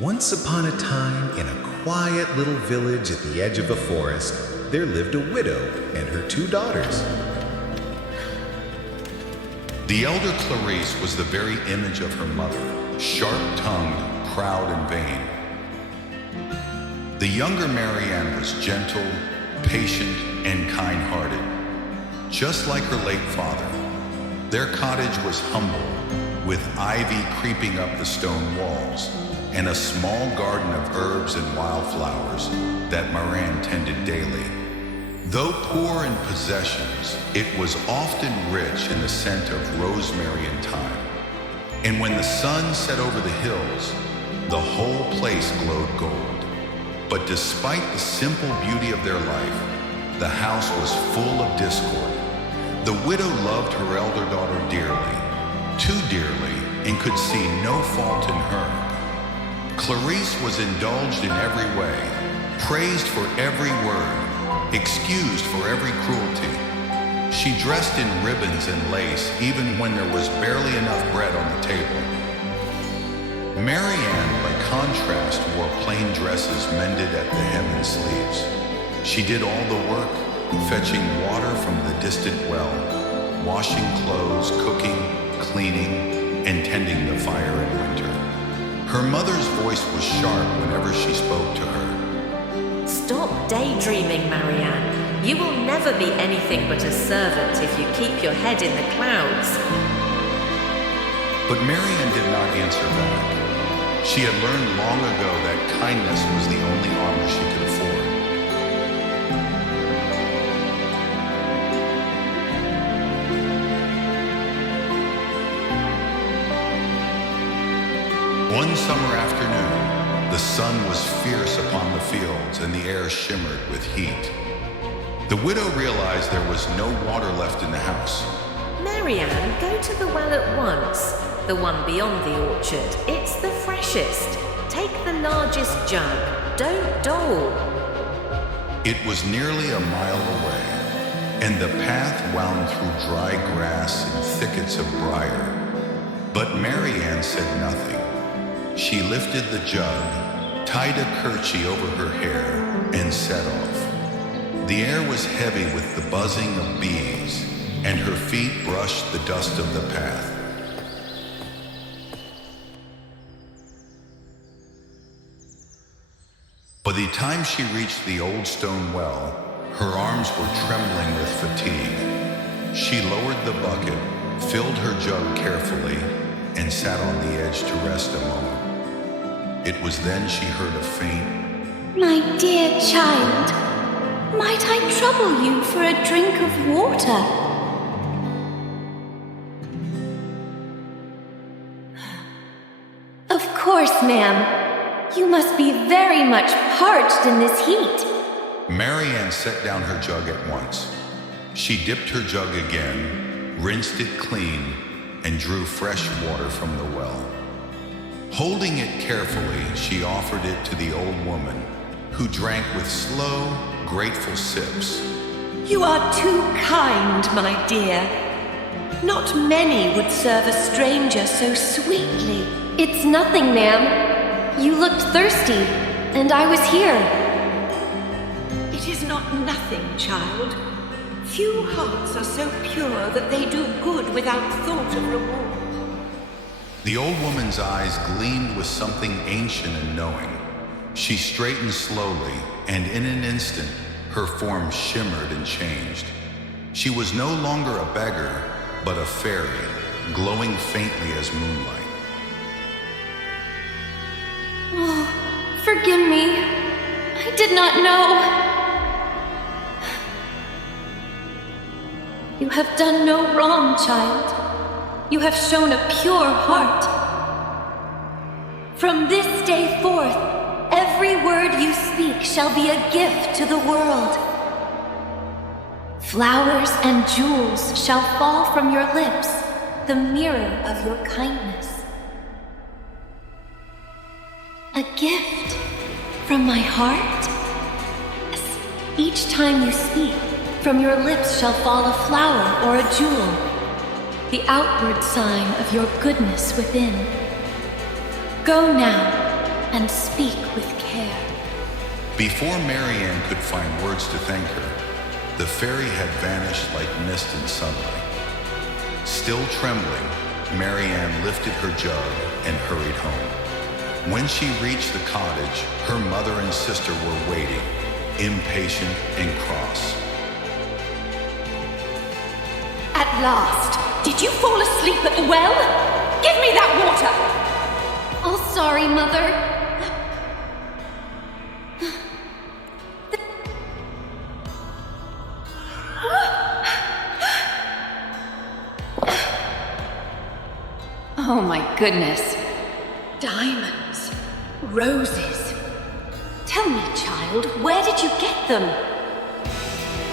Once upon a time, in a quiet little village at the edge of a forest, there lived a widow and her two daughters. The elder Clarice was the very image of her mother, sharp-tongued, proud, and vain. The younger Maryanne was gentle, patient, and kind-hearted, just like her late father. Their cottage was humble, with ivy creeping up the stone walls, and a small garden of herbs and wildflowers that Maryanne tended daily. Though poor in possessions, it was often rich in the scent of rosemary and thyme. And when the sun set over the hills, the whole place glowed gold. But despite the simple beauty of their life, the house was full of discord. The widow loved her elder daughter dearly, too dearly, and could see no fault in her. Clarice was indulged in every way, praised for every word, excused for every cruelty. She dressed in ribbons and lace even when there was barely enough bread on the table. Maryanne, by contrast, wore plain dresses mended at the hem and sleeves. She did all the work, fetching water from the distant well, washing clothes, cooking, cleaning, and tending the fire in winter. Her mother's voice was sharp whenever she spoke to her. Stop daydreaming, Maryanne. You will never be anything but a servant if you keep your head in the clouds. But Maryanne did not answer back. She had learned long ago that kindness was the only honor she could afford. One summer afternoon, the sun was fierce upon the fields and the air shimmered with heat. The widow realized there was no water left in the house. Maryanne, go to the well at once. The one beyond the orchard. It's the freshest. Take the largest jug. Don't dawdle. It was nearly a mile away, and the path wound through dry grass and thickets of briar. But Maryanne said nothing. She lifted the jug, tied a kerchief over her hair, and set off. The air was heavy with the buzzing of bees, and her feet brushed the dust of the path. By the time she reached the old stone well, her arms were trembling with fatigue. She lowered the bucket, filled her jug carefully, and sat on the edge to rest a moment. It was then she heard a faint, "My dear child, might I trouble you for a drink of water?" "Of course, ma'am. You must be very much parched in this heat." Maryanne set down her jug at once. She dipped her jug again, rinsed it clean, and drew fresh water from the well. Holding it carefully, she offered it to the old woman, who drank with slow, grateful sips. "You are too kind, my dear. Not many would serve a stranger so sweetly." "It's nothing, ma'am. You looked thirsty, and I was here." "It is not nothing, child. Few hearts are so pure that they do good without thought of reward." The old woman's eyes gleamed with something ancient and knowing. She straightened slowly, and in an instant, her form shimmered and changed. She was no longer a beggar, but a fairy, glowing faintly as moonlight. "Oh, forgive me. I did not know." "You have done no wrong, child. You have shown a pure heart. From this day forth, every word you speak shall be a gift to the world. Flowers and jewels shall fall from your lips, the mirror of your kindness. A gift from my heart? Yes, each time you speak, from your lips shall fall a flower or a jewel, the outward sign of your goodness within. Go now, and speak with care. Before Maryanne could find words to thank her, the fairy had vanished like mist in sunlight. Still trembling, Maryanne lifted her jug and hurried home. When she reached the cottage, her mother and sister were waiting, impatient and cross. At last! Did you fall asleep at the well? Give me that water! Oh, sorry, Mother. Oh my goodness. Diamonds. Roses. Tell me, child, where did you get them?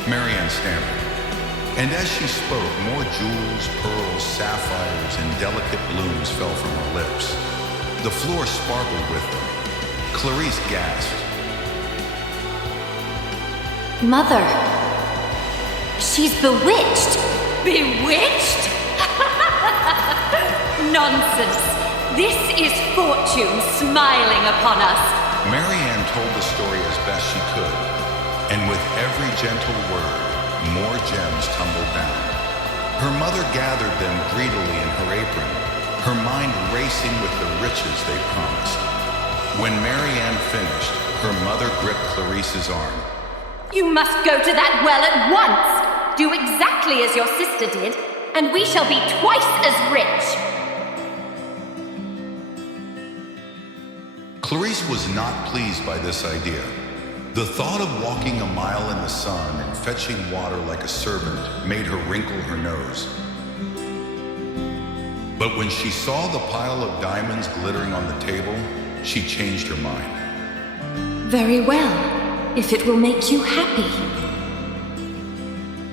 Maryanne stammered, and as she spoke, more jewels, pearls, sapphires, and delicate blooms fell from her lips. The floor sparkled with them. Clarice gasped. Mother, she's bewitched. Bewitched? Nonsense. This is fortune smiling upon us. Maryanne told the story as best she could, and with every gentle word, more gems tumbled down. Her mother gathered them greedily in her apron, her mind racing with the riches they promised. When Maryanne finished, her mother gripped Clarice's arm. You must go to that well at once. Do exactly as your sister did, and we shall be twice as rich. Clarice was not pleased by this idea. The thought of walking a mile in the sun and fetching water like a servant made her wrinkle her nose. But when she saw the pile of diamonds glittering on the table, she changed her mind. Very well, if it will make you happy.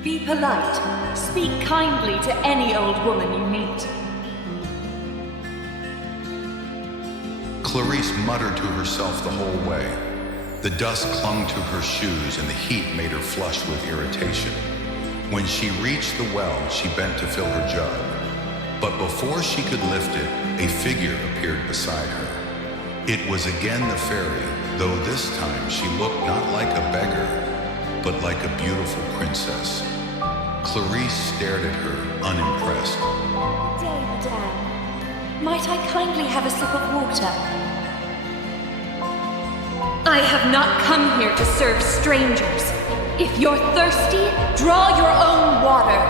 Be polite. Speak kindly to any old woman you meet. Clarice muttered to herself the whole way. The dust clung to her shoes and the heat made her flush with irritation. When she reached the well, she bent to fill her jug. But before she could lift it, a figure appeared beside her. It was again the fairy, though this time she looked not like a beggar, but like a beautiful princess. Clarice stared at her, unimpressed. Good day, madame. Might I kindly have a sip of water? I have not come here to serve strangers. If you're thirsty, draw your own water.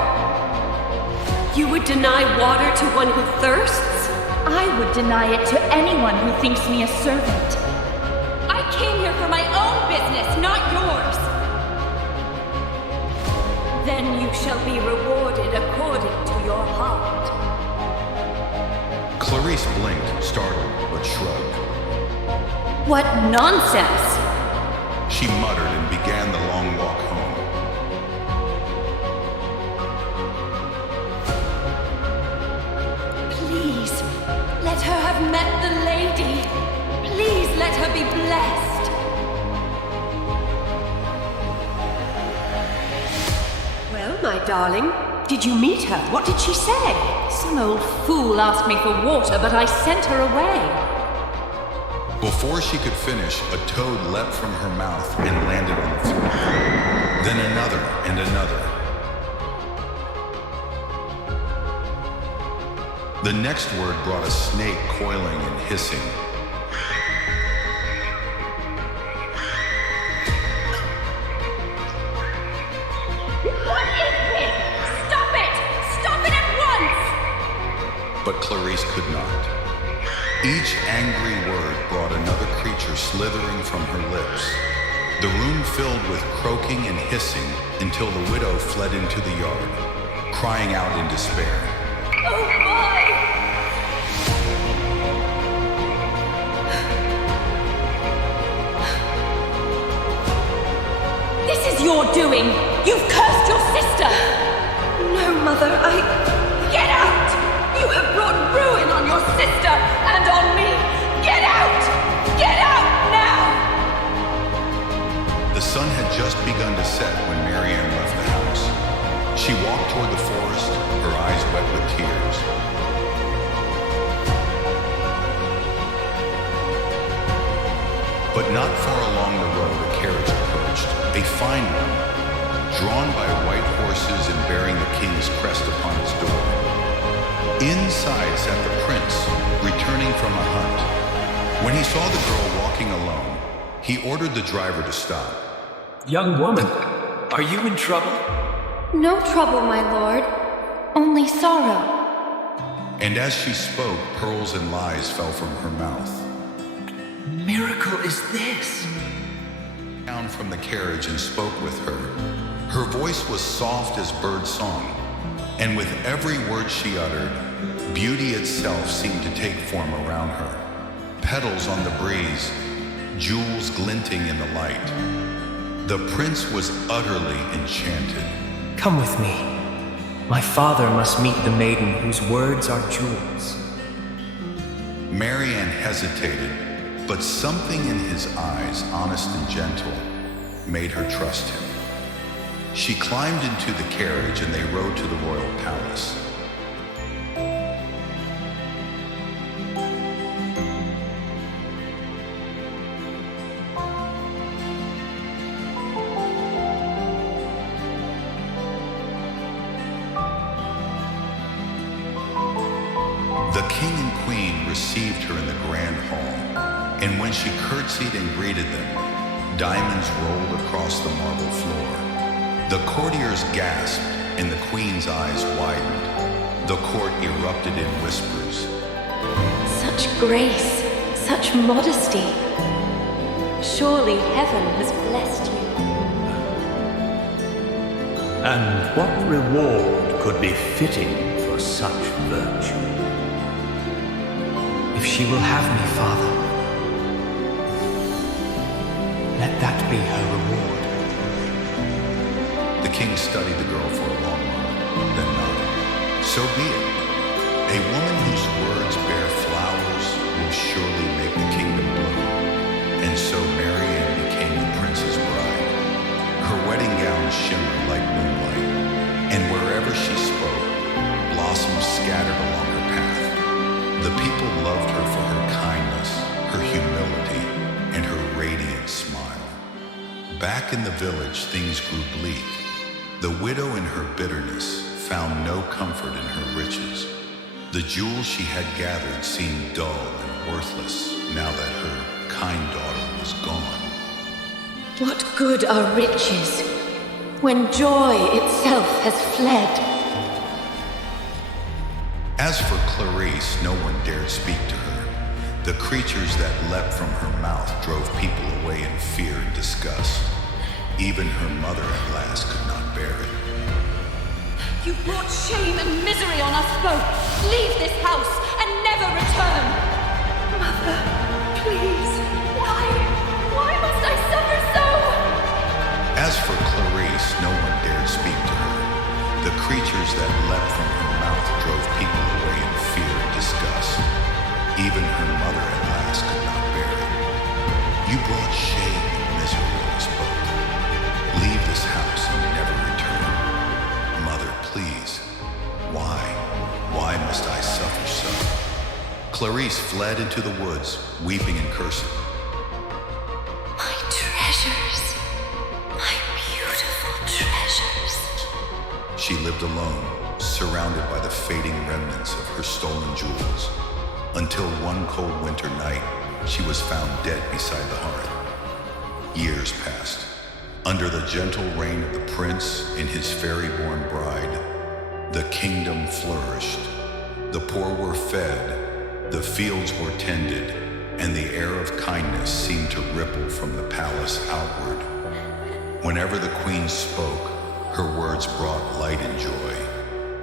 You would deny water to one who thirsts? I would deny it to anyone who thinks me a servant. I came here for my own business, not yours. Then you shall be rewarded according to your heart. Clarice blinked, startled, but shrugged. What nonsense! She muttered and began the long walk home. Please, let her have met the lady. Please let her be blessed. Well, my darling, did you meet her? What did she say? Some old fool asked me for water, but I sent her away. Before she could finish, a toad leapt from her mouth and landed on the floor. Then another and another. The next word brought a snake coiling and hissing. What is this? Stop it! Stop it at once! But Clarice could not. Each angry word brought another creature slithering from her lips. The room filled with croaking and hissing until the widow fled into the yard, crying out in despair. Oh my! This is your doing! You've cursed your sister! No, Mother, Get out! You have brought ruin on your sister and on me! Get out! Get out now! The sun had just begun to set when Maryanne left the house. She walked toward the forest, her eyes wet with tears. Not far along the road, a carriage approached, a fine one, drawn by white horses and bearing the king's crest upon its door. Inside sat the prince, returning from a hunt. When he saw the girl walking alone, he ordered the driver to stop. Young woman, are you in trouble? No trouble, my lord. Only sorrow. And as she spoke, pearls and lies fell from her mouth. Miracle is this? Down from the carriage and spoke with her. Her voice was soft as bird song, and with every word she uttered, beauty itself seemed to take form around her. Petals on the breeze, jewels glinting in the light. The prince was utterly enchanted. Come with me. My father must meet the maiden whose words are jewels. Maryanne hesitated, but something in his eyes, honest and gentle, made her trust him. She climbed into the carriage and they rode to the royal palace. The king and queen received her in the grand hall, and when she curtsied and greeted them, diamonds rolled across the marble floor. The courtiers gasped, and the queen's eyes widened. The court erupted in whispers. Such grace, such modesty. Surely heaven has blessed you. And what reward could be fitting for such virtue? If she will have me, father, let that be her reward. The king studied the girl for a long while, then nodded. So be it. A woman whose words bear flowers will surely make the kingdom bloom. And so Maryanne became the prince's bride. Her wedding gown shimmered like moonlight, and wherever she spoke, blossoms scattered along her path. The people loved her for her kindness, her humility, and her radiant smile. Back in the village, things grew bleak. The widow in her bitterness found no comfort in her riches. The jewels she had gathered seemed dull and worthless now that her kind daughter was gone. What good are riches when joy itself has fled? As for Clarice, no one dared speak to her. The creatures that leapt from her mouth drove people away in fear and disgust. Even her mother at last could not bear it. You brought shame and misery on us both. Leave this house and never return. Mother, please. Why must I suffer so? As for Clarice, no one dared speak to her. The creatures that leapt from her mouth drove people away in fear and disgust. Even her mother at last could not bear it. You brought shame and misery on us both. Leave this house and never return. Mother, please. Why? Why must I suffer so? Clarice fled into the woods, weeping and cursing. My treasures. My beautiful treasures. She lived alone, surrounded by the fading remnants of her stolen jewels, until one cold winter night, she was found dead beside the hearth. Years passed. Under the gentle reign of the prince and his fairy-born bride, the kingdom flourished. The poor were fed, the fields were tended, and the air of kindness seemed to ripple from the palace outward. Whenever the queen spoke, her words brought light and joy,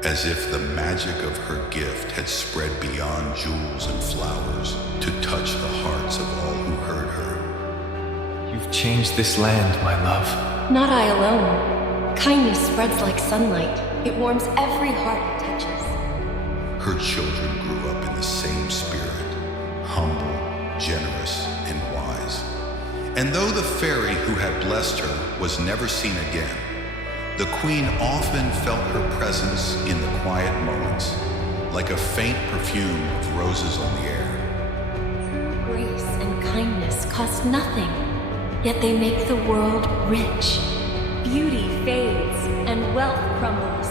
as if the magic of her gift had spread beyond jewels and flowers to touch the hearts of all who heard her. You've changed this land, my love. Not I alone. Kindness spreads like sunlight. It warms every heart it touches. Her children grew up in the same spirit, humble, generous, and wise. And though the fairy who had blessed her was never seen again, the queen often felt her presence in the quiet moments, like a faint perfume of roses on the air. Grace and kindness cost nothing, yet they make the world rich. Beauty fades and wealth crumbles,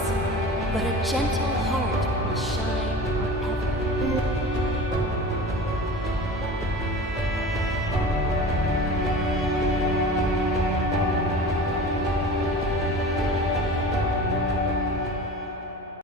but a gentle heart